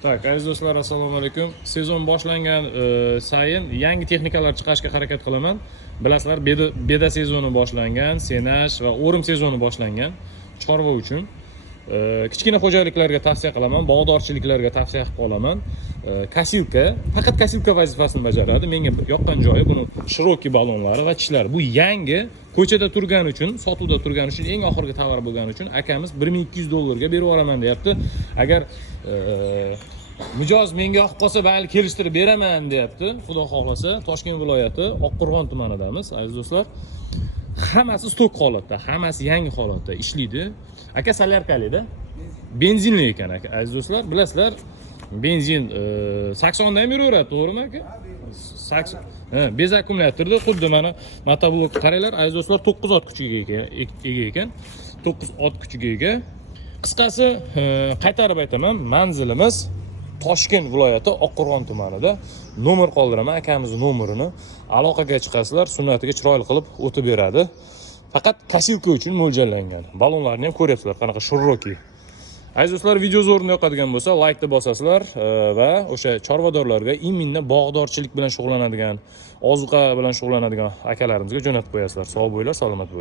Tak, aziz do'stlar, assalomu alaykum. Sezon boshlangan sayin yangi texnikalar chiqarishga harakat qilaman. Bilasizlar, beda sezoni boshlangan, senash va o'rim sezoni boshlangan chorva uchun. Kichkina xo'jaliklarga tavsiya qilaman, bog'dorchiliklarga tavsiya qilib qolaman. Kasilka, faqat kasilka vazifasini bajaradi. Menga yoqqan joyi buni shiroki balonlari va tishlari. Bu yangi ko'chada turgani uchun, sotuvda turgani uchun, eng oxirgi tovar bo'lgani uchun akamiz $1200 ga berib yuboraman deyapti. Agar mijoz menga yoqib qolsa, mayli kelishtirib beraman deyapti. Xudo xohlasa, Toshkent viloyati Oqqo'rg'on tumanidamiz, aziz do'stlar. Hammasi stok holatda, hammasi yangi holatda ishlaydi. Aka solyarkali-da. Benzinli ekan aka, aziz do'stlar. Bilasizlar, benzin 80 dan ham yuraveradi, to'g'rimi aka? 80. Bez akkumulyatorda xuddi mana motoblok qaranglar, aziz do'stlar, 9 ot kuchiga ega ekan. 9 ot kuchiga ega. Qisqasi, qaytarib aytaman, manzilimiz Toshkent viloyati Oqqo'rg'on tumanida. Nomer qoldiraman, akamizning nomerini. Aloqaga chiqasizlar, sunnatiga chiroyli qilib o'tib beradi. Faqat kasilka uchun mo'ljallangan. Balonlarni ham ko'ryapsizlar, qanaqa shirroki. Aziz do'stlar, video zo'rni yoqadigan bo'lsa, like deb bosasizlar va o'sha chorvadorlarga, iminda bog'dorchilik bilan shug'ullanadigan, ozuqa bilan shug'ullanadigan akalarimizga jo'natib qo'yasizlar. Sog' bo'linglar, salomat bo'linglar.